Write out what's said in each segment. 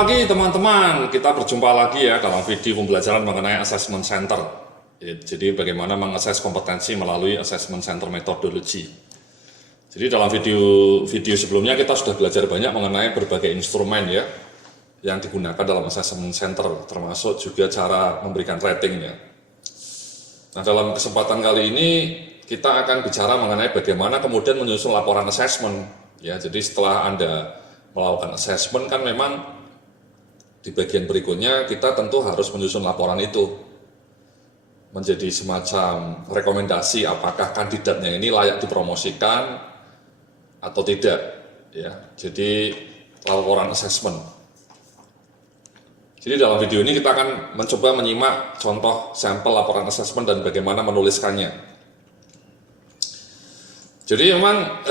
pagi teman-teman, kita berjumpa lagi ya dalam video pembelajaran mengenai assessment center. Jadi bagaimana mengakses kompetensi melalui assessment center methodology. Jadi dalam video sebelumnya kita sudah belajar banyak mengenai berbagai instrumen ya yang digunakan dalam assessment center, termasuk juga cara memberikan ratingnya. Nah, dalam kesempatan kali ini kita akan bicara mengenai bagaimana kemudian menyusun laporan assessment. Ya, jadi setelah Anda melakukan assessment kan memang di bagian berikutnya kita tentu harus menyusun laporan itu menjadi semacam rekomendasi apakah kandidatnya ini layak dipromosikan atau tidak ya. Jadi laporan assessment. Jadi dalam video ini kita akan mencoba menyimak contoh sampel laporan assessment dan bagaimana menuliskannya. Jadi memang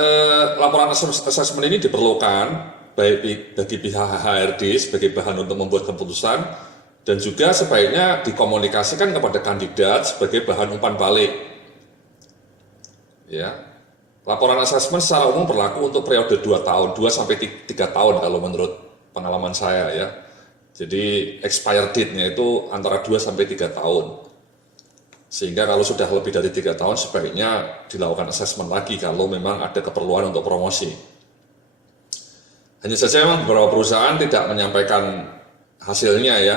laporan assessment ini diperlukan baik bagi pihak HRD sebagai bahan untuk membuat keputusan dan juga sebaiknya dikomunikasikan kepada kandidat sebagai bahan umpan balik. Ya. Laporan assessment secara umum berlaku untuk periode 2 tahun, 2 sampai 3 tahun kalau menurut pengalaman saya ya. Jadi expired date-nya itu antara 2 sampai 3 tahun. Sehingga kalau sudah lebih dari 3 tahun sebaiknya dilakukan assessment lagi kalau memang ada keperluan untuk promosi. Hanya saja memang beberapa perusahaan tidak menyampaikan hasilnya ya,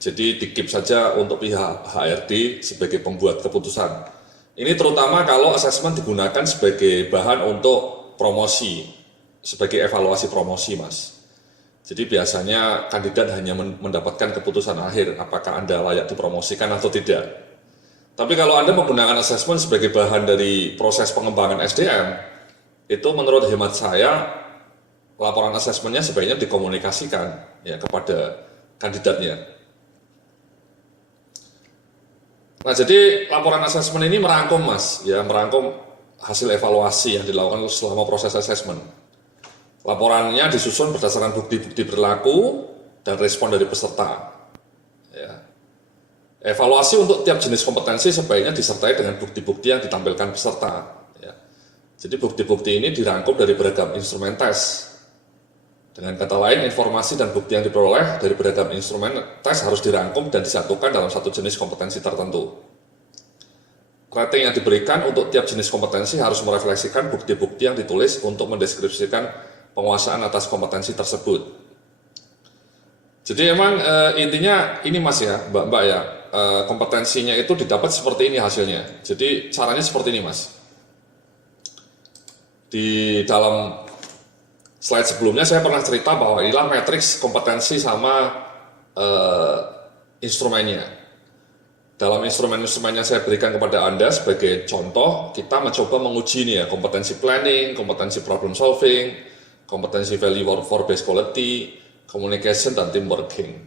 jadi di-keep saja untuk pihak HRD sebagai pembuat keputusan. Ini terutama kalau assessment digunakan sebagai bahan untuk promosi, sebagai evaluasi promosi Mas. Jadi biasanya kandidat hanya mendapatkan keputusan akhir, apakah Anda layak dipromosikan atau tidak. Tapi kalau Anda menggunakan assessment sebagai bahan dari proses pengembangan SDM, itu menurut hemat saya, laporan asesmennya sebaiknya dikomunikasikan ya kepada kandidatnya. Nah, jadi laporan asesmen ini merangkum Mas, ya merangkum hasil evaluasi yang dilakukan selama proses asesmen. Laporannya disusun berdasarkan bukti-bukti berlaku dan respon dari peserta. Ya. Evaluasi untuk tiap jenis kompetensi sebaiknya disertai dengan bukti-bukti yang ditampilkan peserta. Ya. Jadi bukti-bukti ini dirangkum dari beragam instrumen tes. Dengan kata lain, informasi dan bukti yang diperoleh dari beragam instrumen tes harus dirangkum dan disatukan dalam satu jenis kompetensi tertentu. Rating yang diberikan untuk tiap jenis kompetensi harus merefleksikan bukti-bukti yang ditulis untuk mendeskripsikan penguasaan atas kompetensi tersebut. Jadi emang intinya ini Mas ya, Mbak ya, kompetensinya itu didapat seperti ini hasilnya. Jadi caranya seperti ini Mas. Di dalam slide sebelumnya saya pernah cerita bahwa inilah matriks kompetensi sama instrumennya. Dalam instrumen-instrumen yang saya berikan kepada Anda sebagai contoh, kita mencoba menguji nih ya, kompetensi planning, kompetensi problem solving, kompetensi value for base quality, communication, dan team working.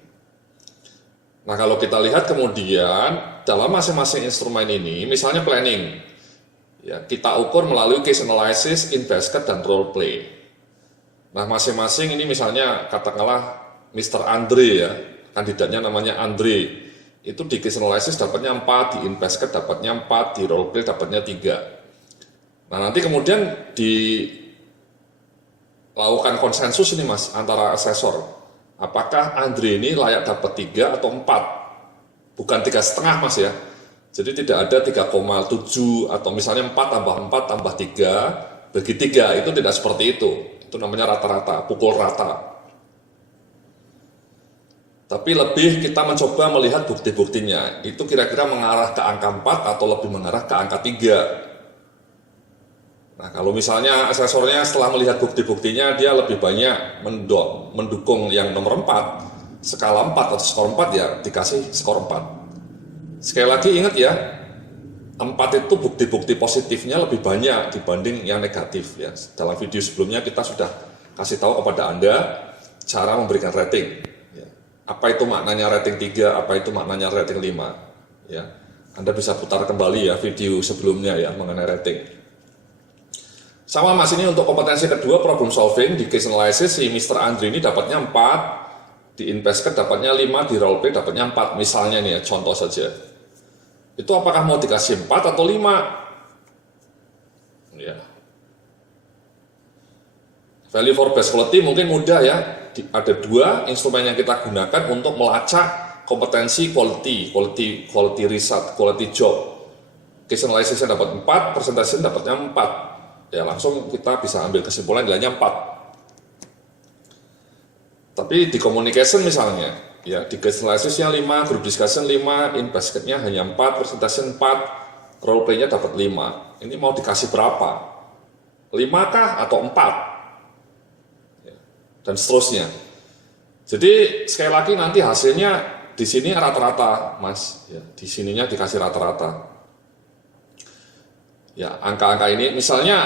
Nah, kalau kita lihat kemudian dalam masing-masing instrumen ini, misalnya planning, ya, kita ukur melalui case analysis, in basket, dan role play. Nah, masing-masing ini misalnya katakanlah Mr. Andre ya, kandidatnya namanya Andre, itu di case analysis dapatnya 4, di in basket dapatnya 4, di role play dapatnya 3. Nah, nanti kemudian dilakukan konsensus ini Mas antara asesor. Apakah Andre ini layak dapat 3 atau 4? Bukan 3,5 Mas ya. Jadi tidak ada 3,7 atau misalnya 4 tambah 4 tambah 3 bagi 3, itu tidak seperti itu. Itu namanya rata-rata, pukul rata. Tapi lebih kita mencoba melihat bukti-buktinya. Itu kira-kira mengarah ke angka 4 atau lebih mengarah ke angka 3. Nah, kalau misalnya asesornya setelah melihat bukti-buktinya, dia lebih banyak mendukung yang nomor 4, skala 4 atau skor 4 ya dikasih skor 4. Sekali lagi ingat ya, 4 itu bukti-bukti positifnya lebih banyak dibanding yang negatif ya. Dalam video sebelumnya kita sudah kasih tahu kepada Anda cara memberikan rating ya. Apa itu maknanya rating 3, apa itu maknanya rating 5 ya. Anda bisa putar kembali ya video sebelumnya ya mengenai rating. Sama Mas, ini untuk kompetensi kedua problem solving di case analysis, si Mr. Andre ini dapatnya 4, di in basket dapatnya 5, di role play dapatnya 4 misalnya nih ya, contoh saja. Itu apakah mau dikasih 4 atau 5? Ya. Value for best quality mungkin mudah ya. ada dua instrumen yang kita gunakan untuk melacak kompetensi quality research, quality job. Case analysis dapat 4, presentation dapatnya 4. Ya langsung kita bisa ambil kesimpulan nilainya 4. Tapi di communication misalnya, ya di case analysis-nya 5, group discussion 5, in basket-nya hanya 4, presentation 4, role play-nya dapat 5. Ini mau dikasih berapa? 5 kah atau 4? Dan seterusnya. Jadi sekali lagi nanti hasilnya di sini rata-rata, Mas. Ya, di sininya dikasih rata-rata. Ya, angka-angka ini, misalnya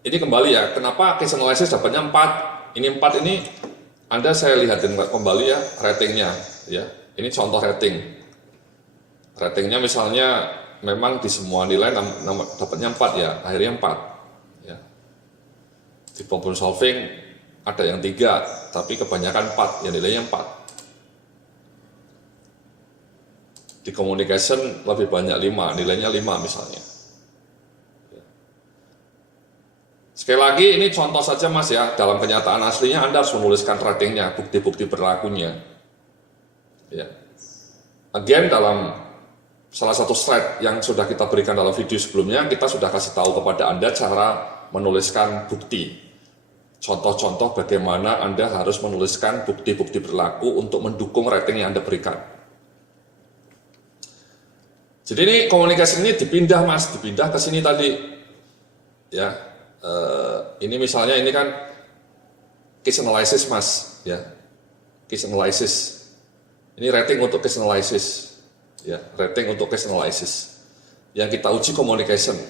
ini kembali ya, kenapa case analysis dapatnya 4? Ini 4 ini, Anda saya lihatin kembali ya, ratingnya. Ya, ini contoh rating. Ratingnya misalnya memang di semua nilai dapatnya 4 ya, akhirnya 4. Di problem solving ada yang 3, tapi kebanyakan 4, yang nilainya 4. Di communication lebih banyak 5, nilainya 5 misalnya. Sekali lagi ini contoh saja Mas ya, dalam kenyataan aslinya Anda harus menuliskan ratingnya, bukti-bukti berlakunya. Ya. Again, dalam salah satu slide yang sudah kita berikan dalam video sebelumnya, kita sudah kasih tahu kepada Anda cara menuliskan bukti. Contoh-contoh bagaimana Anda harus menuliskan bukti-bukti berlaku untuk mendukung rating yang Anda berikan. Jadi ini komunikasi ini dipindah Mas, dipindah ke sini tadi. Ya, ini misalnya ini kan case analysis Mas, ya, case analysis. Ini rating untuk case analysis, ya, rating untuk case analysis. Yang kita uji communication.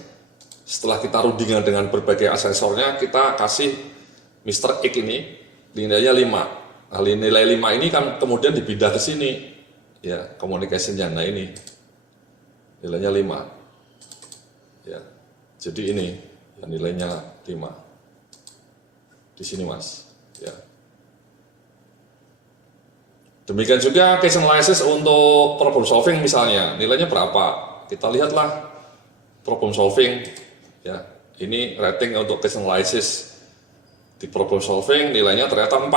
Setelah kita rundingan dengan berbagai asesornya, kita kasih Mr. X ini nilainya 5. Nah, nilai 5 ini kan kemudian dipindah ke sini. Ya, communication-nya. Nah, ini nilainya 5. Ya. Jadi ini ya, nilainya 5. Di sini, Mas. Ya. Demikian juga case analysis untuk problem solving misalnya. Nilainya berapa? Kita lihatlah problem solving. Ya. Ini rating untuk case analysis. Di problem solving nilainya ternyata 4.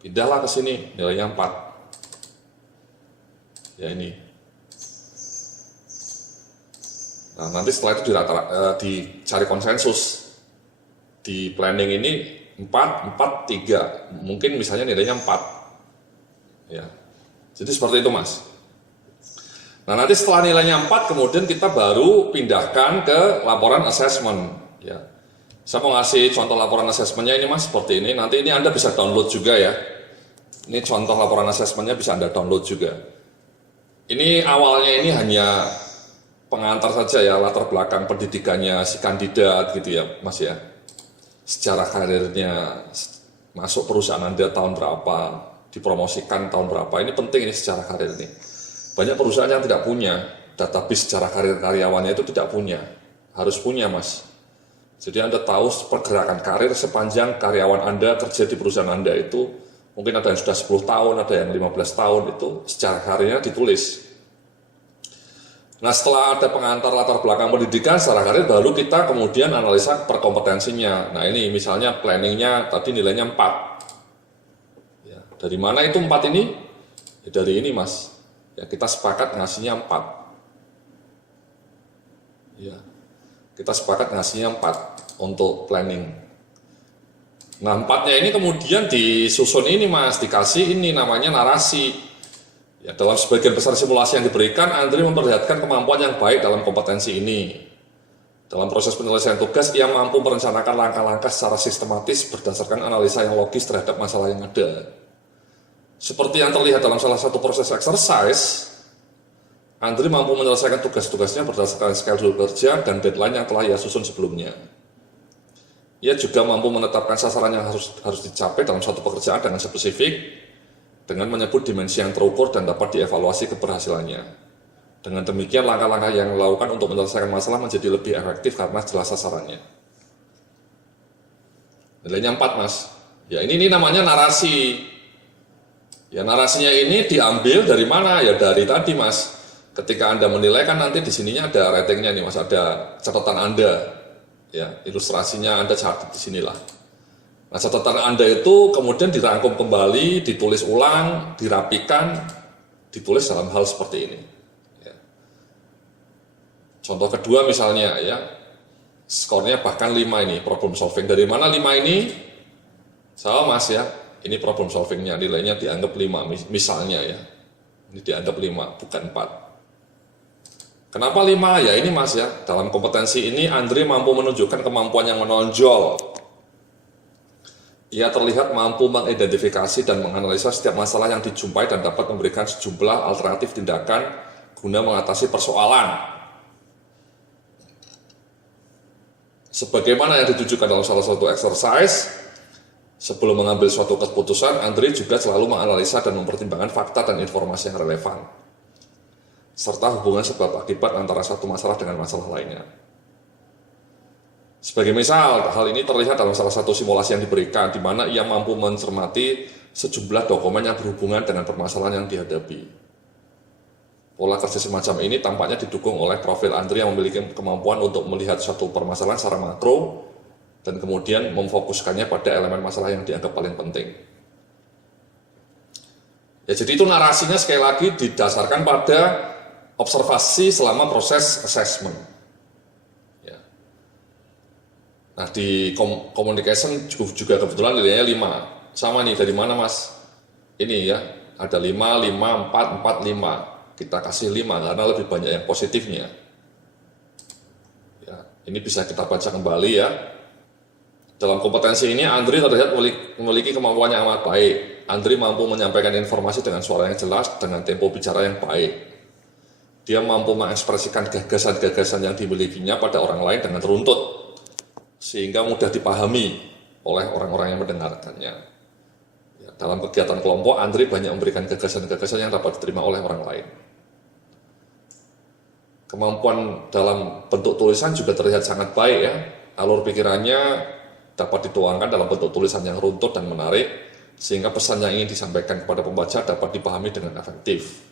Pindahlah ke sini, nilainya 4. Ya ini. Nah, nanti setelah itu dicari konsensus. Di planning ini 4, 4, 3. Mungkin misalnya nilainya 4. Ya. Jadi seperti itu, Mas. Nah, nanti setelah nilainya 4, kemudian kita baru pindahkan ke laporan assessment. Ya. Saya mau ngasih contoh laporan asesmennya ini Mas, seperti ini. Nanti ini Anda bisa download juga ya. Ini contoh laporan asesmennya bisa Anda download juga. Ini awalnya ini hanya pengantar saja ya, latar belakang pendidikannya si kandidat gitu ya Mas ya. Sejarah karirnya, masuk perusahaan Anda tahun berapa, dipromosikan tahun berapa. Ini penting ini sejarah karir ini. Banyak perusahaan yang tidak punya database sejarah karir karyawannya, itu tidak punya. Harus punya Mas. Jadi Anda tahu pergerakan karir sepanjang karyawan Anda kerja di perusahaan Anda itu, mungkin ada yang sudah 10 tahun, ada yang 15 tahun, itu secara karirnya ditulis. Nah setelah ada pengantar latar belakang pendidikan secara karir, baru kita kemudian analisa perkompetensinya. Nah ini misalnya planningnya tadi nilainya 4. Ya, dari mana itu 4 ini? Ya, dari ini Mas. Ya, kita sepakat ngasihnya 4. Ya. Kita sepakat ngasihnya 4 untuk planning. Nah 4-nya ini kemudian disusun ini Mas, dikasih ini namanya narasi. Ya, dalam sebagian besar simulasi yang diberikan, Andri memperlihatkan kemampuan yang baik dalam kompetensi ini. Dalam proses penyelesaian tugas, ia mampu merencanakan langkah-langkah secara sistematis berdasarkan analisa yang logis terhadap masalah yang ada. Seperti yang terlihat dalam salah satu proses exercise, Andri mampu menyelesaikan tugas-tugasnya berdasarkan schedule kerja dan deadline yang telah ia susun sebelumnya. Ia juga mampu menetapkan sasaran yang harus dicapai dalam suatu pekerjaan dengan spesifik, dengan menyebut dimensi yang terukur dan dapat dievaluasi keberhasilannya. Dengan demikian, langkah-langkah yang dilakukan untuk menyelesaikan masalah menjadi lebih efektif karena jelas sasarannya. Nilainya 4, Mas. Ya, ini namanya narasi. Ya, narasinya ini diambil dari mana? Ya, dari tadi, Mas. Ketika Anda menilai kan nanti di sininya ada ratingnya nih Mas, ada catatan Anda. Ya, ilustrasinya Anda catat di sinilah. Nah, catatan Anda itu kemudian dirangkum kembali, ditulis ulang, dirapikan, ditulis dalam hal seperti ini. Ya. Contoh kedua misalnya ya, skornya bahkan 5 ini, problem solving. Dari mana 5 ini? Sama Mas ya, ini problem solvingnya, nilainya dianggap 5 misalnya ya. Ini dianggap 5, bukan 4. Kenapa 5? Ya ini Mas ya, dalam kompetensi ini Andre mampu menunjukkan kemampuan yang menonjol. Ia terlihat mampu mengidentifikasi dan menganalisa setiap masalah yang dijumpai dan dapat memberikan sejumlah alternatif tindakan guna mengatasi persoalan. Sebagaimana yang ditujukan dalam salah satu exercise, sebelum mengambil suatu keputusan, Andre juga selalu menganalisa dan mempertimbangkan fakta dan informasi yang relevan, serta hubungan sebab akibat antara satu masalah dengan masalah lainnya. Sebagai misal, hal ini terlihat dalam salah satu simulasi yang diberikan, di mana ia mampu mencermati sejumlah dokumen yang berhubungan dengan permasalahan yang dihadapi. Pola kerja semacam ini tampaknya didukung oleh profil Andre yang memiliki kemampuan untuk melihat suatu permasalahan secara makro, dan kemudian memfokuskannya pada elemen masalah yang dianggap paling penting. Ya, jadi itu narasinya sekali lagi didasarkan pada observasi selama proses assessment. Ya. Nah, di communication juga kebetulan nilainya 5. Sama nih, dari mana Mas? Ini ya, ada 5, 5, 4, 4, 5. Kita kasih 5 karena lebih banyak yang positifnya. Ya, ini bisa kita baca kembali ya. Dalam kompetensi ini, Andre terlihat memiliki kemampuan yang amat baik. Andre mampu menyampaikan informasi dengan suara yang jelas, dengan tempo bicara yang baik. Dia mampu mengekspresikan gagasan-gagasan yang dimilikinya pada orang lain dengan runtut, sehingga mudah dipahami oleh orang-orang yang mendengarkannya. Ya, dalam kegiatan kelompok, Andre banyak memberikan gagasan-gagasan yang dapat diterima oleh orang lain. Kemampuan dalam bentuk tulisan juga terlihat sangat baik ya. Alur pikirannya dapat dituangkan dalam bentuk tulisan yang runtut dan menarik, sehingga pesan yang ingin disampaikan kepada pembaca dapat dipahami dengan efektif.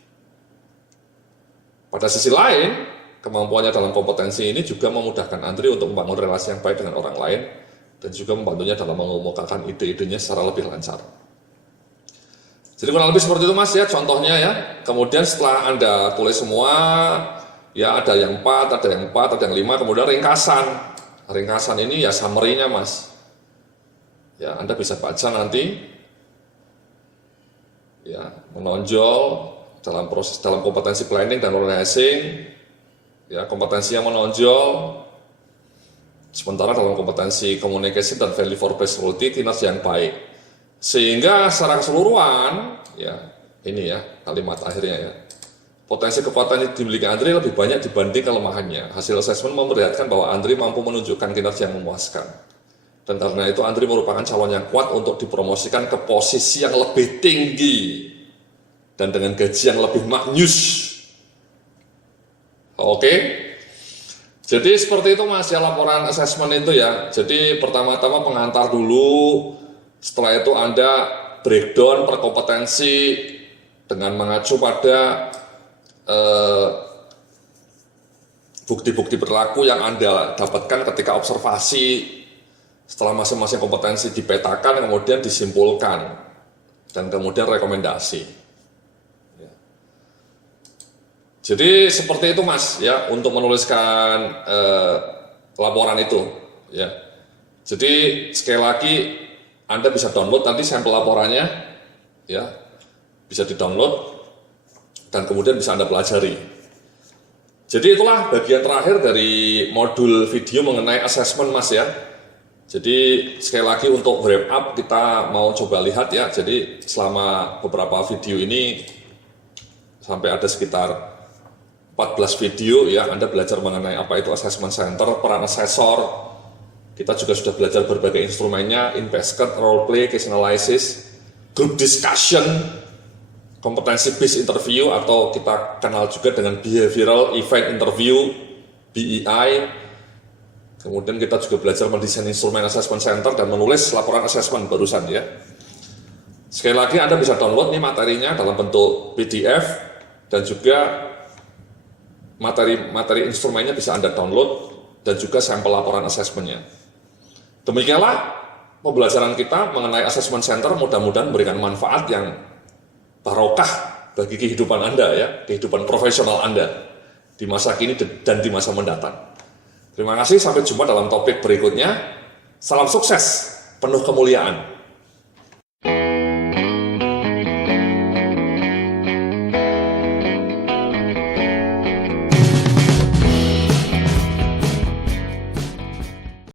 Pada sisi lain, kemampuannya dalam kompetensi ini juga memudahkan Andre untuk membangun relasi yang baik dengan orang lain, dan juga membantunya dalam mengemukakan ide-idenya secara lebih lancar. Jadi kurang lebih seperti itu Mas ya, contohnya ya. Kemudian setelah Anda tulis semua, ya ada yang 4, ada yang 4, ada yang 5, kemudian ringkasan. Ringkasan ini ya summary-nya Mas. Ya, Anda bisa baca nanti. Ya, menonjol dalam kompetensi planning dan organizing. Ya, kompetensi yang menonjol. Sementara dalam kompetensi communication dan value for best quality, kinerja yang baik. Sehingga secara keseluruhan, ya ini ya kalimat akhirnya ya. Potensi kekuatan yang dimiliki Andre lebih banyak dibanding kelemahannya. Hasil assessment memperlihatkan bahwa Andre mampu menunjukkan kinerja yang memuaskan. Dan karena itu Andre merupakan calon yang kuat untuk dipromosikan ke posisi yang lebih tinggi dan dengan gaji yang lebih maknyus. Oke. Jadi seperti itu Mas ya laporan assessment itu ya. Jadi pertama-tama pengantar dulu, setelah itu Anda breakdown per kompetensi dengan mengacu pada bukti-bukti berlaku yang Anda dapatkan ketika observasi. Setelah masing-masing kompetensi dipetakan, kemudian disimpulkan, dan kemudian rekomendasi. Ya. Jadi seperti itu Mas, ya, untuk menuliskan laporan itu. Ya. Jadi sekali lagi Anda bisa download nanti sampel laporannya, ya, bisa di-download, dan kemudian bisa Anda pelajari. Jadi itulah bagian terakhir dari modul video mengenai assessment Mas ya. Jadi sekali lagi untuk wrap up kita mau coba lihat ya. Jadi selama beberapa video ini sampai ada sekitar 14 video ya, Anda belajar mengenai apa itu assessment center, peran assessor. Kita juga sudah belajar berbagai instrumennya, in-basket, role play, case analysis, group discussion, kompetensi based interview atau kita kenal juga dengan behavioral event interview, BEI. Kemudian kita juga belajar mendesain instrumen assessment center dan menulis laporan assessment barusan ya. Sekali lagi Anda bisa download nih materinya dalam bentuk PDF dan juga materi instrumennya bisa Anda download dan juga sampel laporan asesmennya. Demikianlah pembelajaran kita mengenai assessment center, mudah-mudahan memberikan manfaat yang barokah bagi kehidupan Anda ya, kehidupan profesional Anda di masa kini dan di masa mendatang. Terima kasih, sampai jumpa dalam topik berikutnya. Salam sukses, penuh kemuliaan.